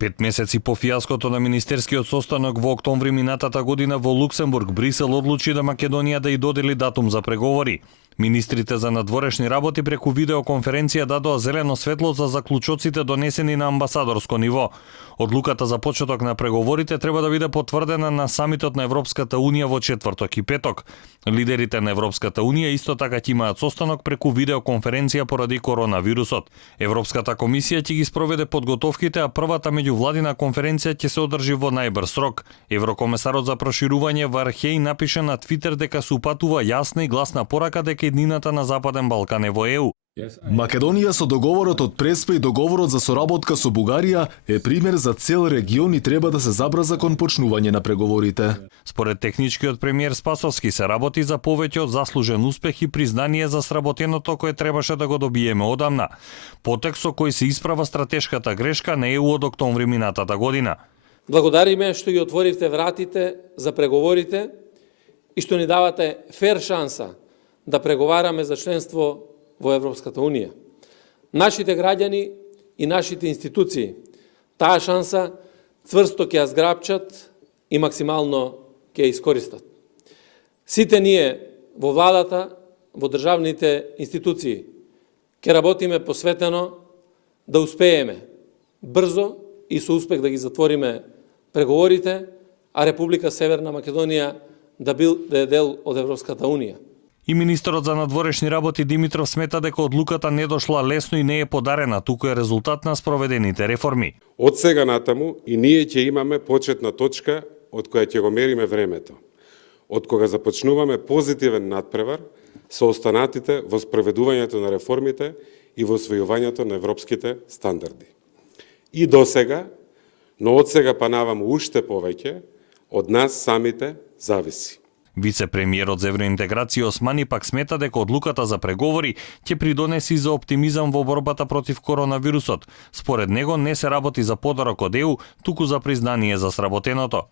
5 месеци по фијаското на министерскиот состанок во октомври минатата година во Луксембург, Брисел одлучи да Македонија да и додели датум за преговори. Министрите за надворешни работи преку видеоконференција дадоа зелено светло за заклучоците донесени на амбасадорско ниво. Одлуката за почеток на преговорите треба да биде потврдена на самитот на Европската Унија во четврток и петок. Лидерите на Европската Унија исто така ќе имаат состанок преку видеоконференција поради коронавирусот. Европската комисија ќе ги спроведе подготовките, а првата меѓувладина конференција ќе се одржи во најбрз рок. Еврокомесарот за проширување Вархеј напише на Твитер дека се упатува јасна и гласна порака дека иднината на Западен Балкан е во ЕУ. Македонија со договорот од Преспа и договорот за соработка со Бугарија е пример за цел регион и треба да се забрза кон почнување на преговорите. Според техничкиот премиер Спасовски се работи за повеќе од заслужен успех и признание за сработеното кое требаше да го добиеме одамна. Потек со кој се исправа стратешката грешка на ЕУ од октомври минатата година. Благодариме што ги отворивте вратите за преговорите и што ни давате фер шанса да преговараме за членство во Европската Унија. Нашите граѓани и нашите институции таа шанса цврсто ќе ја зграпчат и максимално ќе ја искористат. Сите ние во владата, во државните институции ќе работиме посветено да успееме брзо и со успех да ги затвориме преговорите, а Република Северна Македонија да е дел од Европската Унија. И министерот за надворешни работи Димитров смета дека одлуката не дошла лесно и не е подарена, туку е резултат на спроведените реформи. Од сега натаму и ние ќе имаме почетна точка од која ќе го мериме времето, од кога започнуваме позитивен надпревар со останатите во спроведувањето на реформите и во освојувањето на европските стандарди. И до сега, но од сега па наваму уште повеќе, од нас самите зависи. Вице-премиерот за евроинтеграција Османи пак смета дека одлуката за преговори ќе придонеси за оптимизам во борбата против коронавирусот. Според него не се работи за подарок од ЕУ, туку за признание за сработеното.